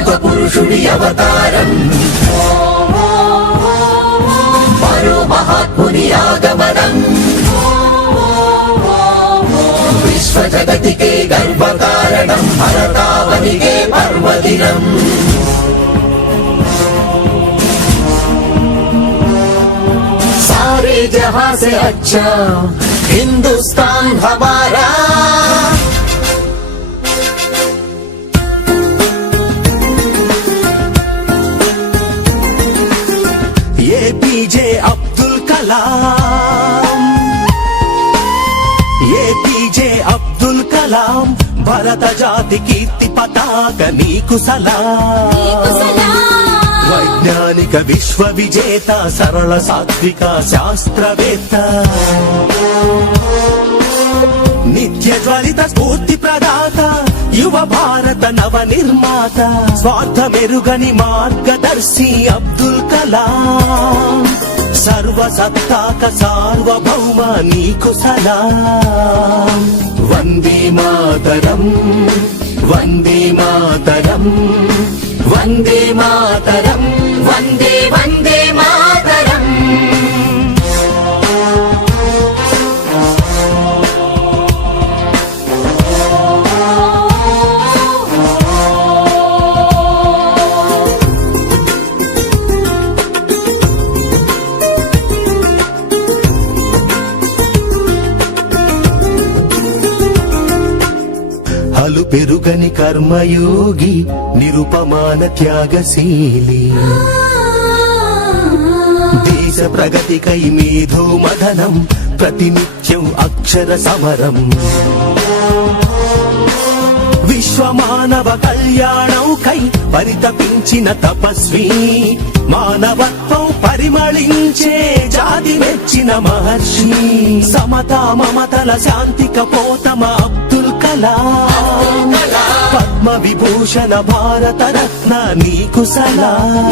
యుగ పురుషుడి అవతారం మరో మహాత్ముని ఆగమనం విశ్వ జగతికే గర్వకారణం భరతావనికే పర్వదినం सारे जहां से अच्छा हिंदुस्तान हमारा APJ अब्दुल कलाम APJ अब्दुल कलाम भारत जाति कीर्ति पताक नीकु सलाम వైజ్ఞానిక విశ్వ విజేత సరళ సాత్విక శాస్త్రవేత్త నిత్య జ్వలిత స్ఫూర్తి ప్రదాత యువ భారత నవ నిర్మాత స్వార్థమెరుగని మార్గదర్శి అబ్దుల్ కలాం సర్వసత్తాక సార్వభౌమ నీకు సలాం వందే మాతరం వందే మాతరం వందే మాతరం వందే వందే మాతరం హలు పెరుగని కర్మయోగి నిరుపమాన త్యాగశీలి దేశ ప్రగతికై మేధో మదనం ప్రతినిత్యం అక్షర సమరం విశ్వమానవ కళ్యాణంకై పరితపించిన తపస్వి మానవత్వం పరిమళించే జాతి మెచ్చిన మహర్షి సమతా మమతల శాంతిక పోతమ అబ్దుల్ కలాం పద్మ విభూషణ భారత రత్న నీకు సలాం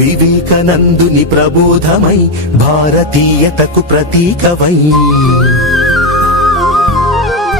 వివేకానందుని ప్రబోధమై భారతీయతకు ప్రతీకవై